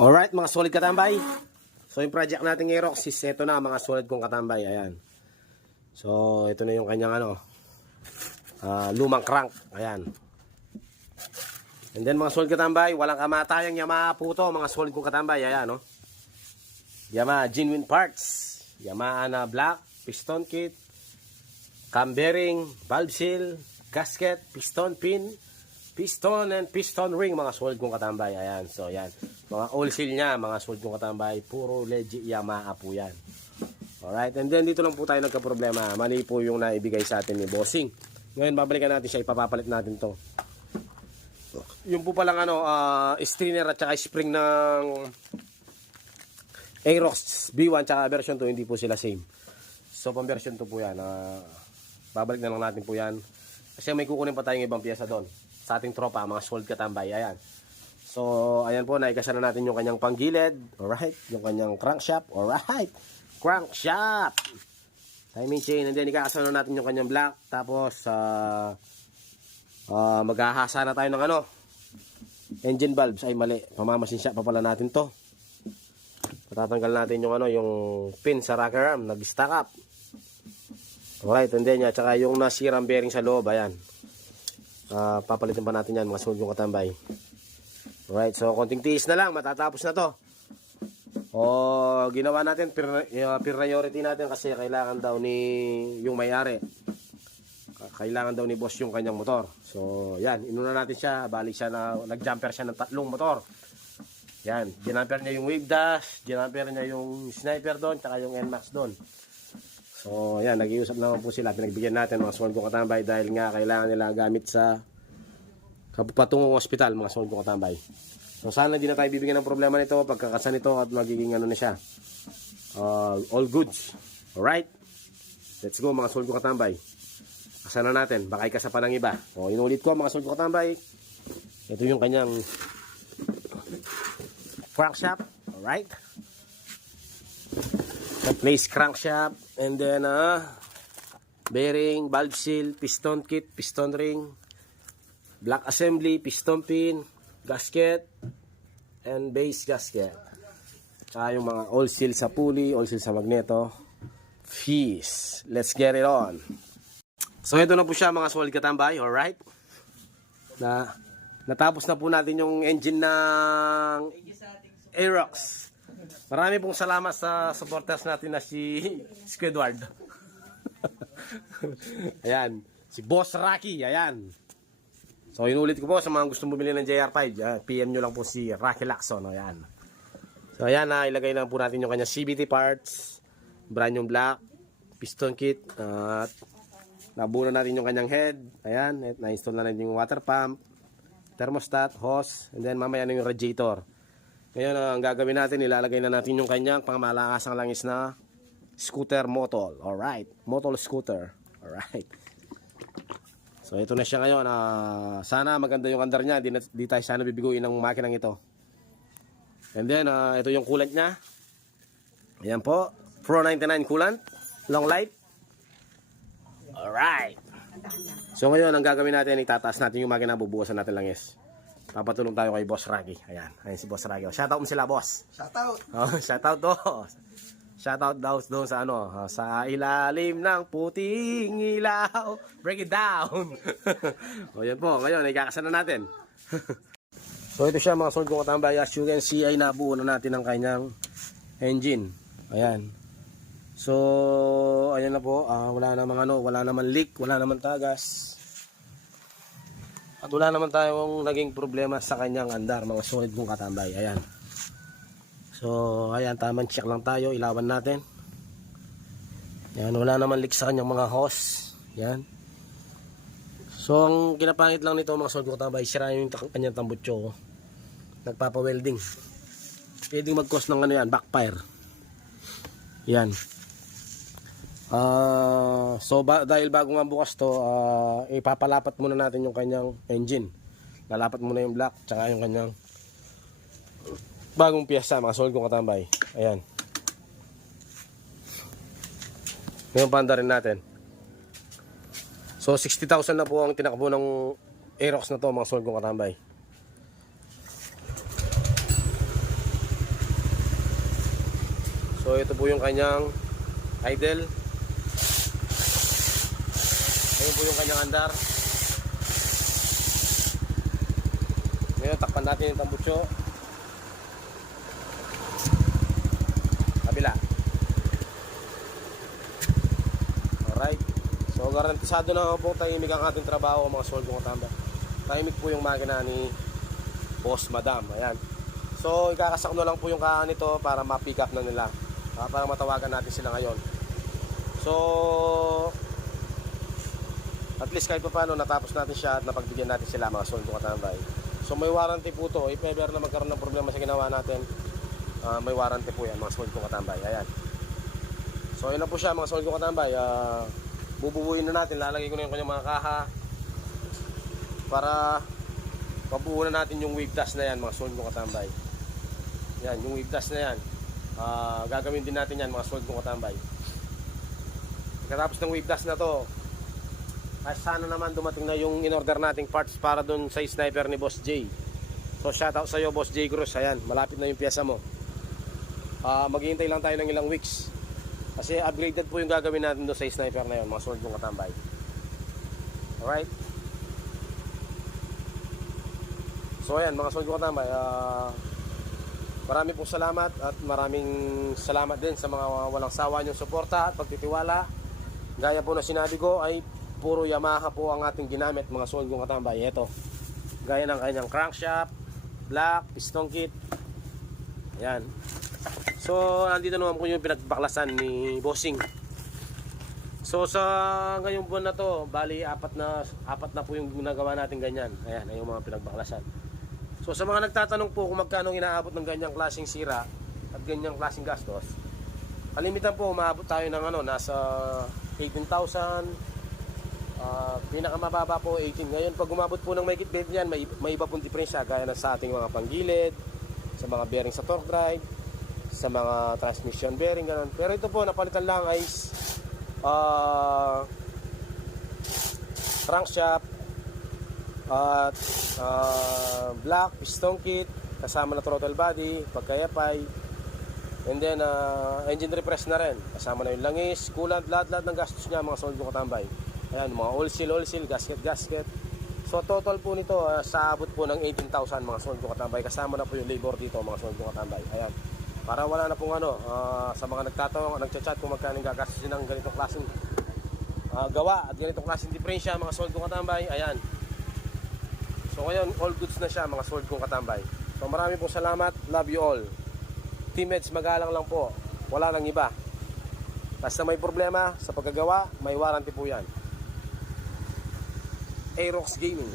Alright mga solid katambay. So yung project natin Aerox is ito na mga solid kong katambay. Ayan. So ito na yung kanyang lumang crank. Ayan. And then mga solid katambay, walang kamatayang Yamaha po to mga solid kong katambay. Ayan no. Yamaha genuine parts. Yamaha na black, piston kit, cam bearing, valve seal, gasket, piston pin, piston and piston ring mga solid kong katambay. Ayan. So ayan. Mga all seal niya, mga solid kong katambay, puro legit Yamaha po yan. Alright, and then dito lang po tayo nagka-problema. Mali po yung naibigay sa atin ni Bossing. Ngayon babalikan natin siya, ipapapalit natin to. Yung po palang strainer at saka spring ng Aerox B1 tsaka version 2, hindi po sila same. So pang version 2 po yan. Babalik na lang natin po yan. Kasi may kukunin pa tayong ibang piyesa doon. Sa ating tropa, mga solid katambay. Ayan. So, ayan po, naikasa na natin yung kanyang panggilid. Alright. Yung kanyang crankshaft. Alright. Crankshaft. Timing chain. And then, ikakasa na natin yung kanyang block. Tapos, maghahasa na tayo ng engine valves. Ay, mali. Pamamasinsya pa pala natin to. Patatanggal natin yung yung pin sa rocker arm. Nag-stack up. Alright. And then, tsaka yung nasirang bearing sa loob. Ayan. Papalitin pa natin yan, mga solid yung katambay. Alright, so konting tiis na lang, matatapos na to. Ginawa natin, priority natin kasi kailangan daw yung may-ari. Kailangan daw ni boss yung kanyang motor. So, yan, inuna natin siya. Balik siya nag-jumper siya ng 3 motor. Yan, ginamper niya yung wave dash, ginamper niya yung sniper doon, tsaka yung NMAX doon. So, yan, nag-iusap naman po sila. Pinagbigyan natin mga solid kong katambay dahil nga kailangan nila gamit sa patungong ospital, mga solid kong katambay. So, sana hindi na tayo bibigyan ng problema nito pagkakasan nito at magiging na siya. All goods. Alright? Let's go mga solid kong katambay. Kasan na natin. Baka ikasa pa ng iba. Inulit ko mga solid kong katambay. Ito yung kanyang crankshaft. Alright? Place crankshaft. And then, bearing, valve seal, piston kit, piston ring, block assembly, piston pin, gasket, and base gasket. Tsaka yung mga all seal sa pulley, all seal sa magneto. Peace. Let's get it on. So ito na po siya mga solid katambay. Alright. Natapos na po natin yung engine ng Aerox. Marami pong salamat sa supporters natin na si Squidward. Ayan. Si Boss Rocky. Ayan. So, inulit ko po sa mga gustong bumili ng JR5. PM nyo lang po si Rocky Lacson. Ayan. So, ayan na. Ilagay lang po natin yung kanyang CVT parts. Brand yung black. Piston kit. At nabuo na natin yung kanyang head. Ayan. At na-install na natin yung water pump. Thermostat. Hose. And then mamaya na yung radiator. Ngayon, ang gagawin natin, ilalagay na natin yung kanyang pangmalakasang langis na scooter motol. Alright. Motol scooter. Alright. So, ito na siya ngayon. Sana maganda yung andar niya. Di tayo sana bibiguin ng makinang ito. And then, ito yung coolant niya. Ayan po. Pro 99 coolant. Long life. Alright. So, ngayon, ang gagawin natin, itataas natin yung makina, bubukasan natin langis. Papatulong tayo kay Boss Rocky. Ayan. Ayan si Boss Rocky. Shoutout mo sila, boss. Shoutout. Shoutout do. Shoutout daw doon sa sa ilalim ng puting ilaw. Break it down. O yan po. Ngayon, ikakasan na natin. So ito siya mga solid kong katambay. As you can see ay nabuo na natin ang kanyang engine. Ayan. So ayan na po. Wala namang wala naman leak, wala naman tagas. At wala naman tayong naging problema sa kanyang andar, mga solid kong katambay. Ayan. So, ayan, tamang check lang tayo. Ilawan natin. Ayan, wala naman leak sa kanyang mga hose. Ayan. So, ang kinapangit lang nito, mga solid kong katambay, sira yung kanyang tambutso. Nagpapa-welding. Pwedeng mag-cause ng backfire. Ayan. So dahil bago nga bukas to, ipapalapat muna natin yung kanyang engine. Lalapat muna yung block tsaka yung kanyang bagong piyesa, mga solid kong katambay. Ayan. Ngayon panda rin natin. So 60,000 na po ang tinakbo ng Aerox na to, mga solid kong katambay. So ito po yung kanyang idle. Ayun po yung kanyang andar. Ngayon takpan natin yung tambutso. Kabila. Alright. So garantisado na po tahimik ang ating trabaho mga sold kong katambay. Tahimik po yung makina ni Boss Madam. Ayan. So ikakasakno lang po yung kaan nito para ma-pick up na nila. Para matawagan natin sila ngayon. So at least kahit pa paano natapos natin siya at napagbigyan natin sila mga sold kong katambay. So may warranty po to. If ever na magkaroon ng problema sa ginawa natin, may warranty po yan mga sold kong katambay. Ayan. So yun na po siya mga sold kong katambay. Bububuin na natin. Lalagay ko na yung kanyang mga kaha para mabuo na natin yung wave dust na yan mga sold kong katambay. Yan, yung wave dust na yan. Gagawin din natin yan mga sold kong katambay. Pagkatapos ng wave dust na to, sana naman dumating na yung in-order nating parts para dun sa sniper ni Boss J. So shoutout sa iyo Boss J Cruz. Ayan, malapit na yung pyesa mo. Maghihintay lang tayo ng ilang weeks. Kasi upgraded po yung gagawin natin doon sa sniper na yun, mga sold kong katambay. Alright. So ayan, mga sold kong katambay, marami pong salamat at maraming salamat din sa mga walang sawa niyong suporta at pagtitiwala. Gaya po na sinabi ko ay puro Yamaha po ang ating ginamit mga sold kong katambay. Ito, gaya ng kanyang crankshaft, black, piston kit. Ayan. So nandito naman po yung pinagbaklasan ni Bossing. So sa ngayong buwan na to, bali apat na po yung ginagawa natin ganyan. Ayan, ay yung mga pinagbaklasan. So sa mga nagtatanong po kung magkano inaabot ng ganyang klaseng sira at ganyang klaseng gastos, kalimitan po umaabot tayo ng nasa 18,000. Pinakamababa po 18. Ngayon pag umabot po ng may gitbit niyan, may iba pong diferensya gaya na sa ating mga panggilid, sa mga bearing sa torque drive, sa mga transmission bearing ganun. Pero ito po napalitan lang ay crankshaft at black piston kit kasama na throttle body, pagkayapay, and then engine refresh na rin, kasama na yung langis, coolant, lahat ng gastos niya mga sold kong katambay. Ayan, mga oil seal, gasket. So total po nito sa abot po ng 18,000 mga sold kong katambay, kasama na po yung labor dito mga sold kong katambay. Ayan. Para wala na pong sa mga nagtatanong, nagchat-chat kung magkano gagastusin ng ganitong klaseng gawa at ganitong klaseng diferensya mga sold kong katambay. Ayan. So ngayon, all goods na siya mga sold kong katambay. So marami pong salamat. Love you all. Teammates, magalang lang po. Wala nang iba. Basta may problema sa pagkagawa, may warranty po yan. Aerox Gaming.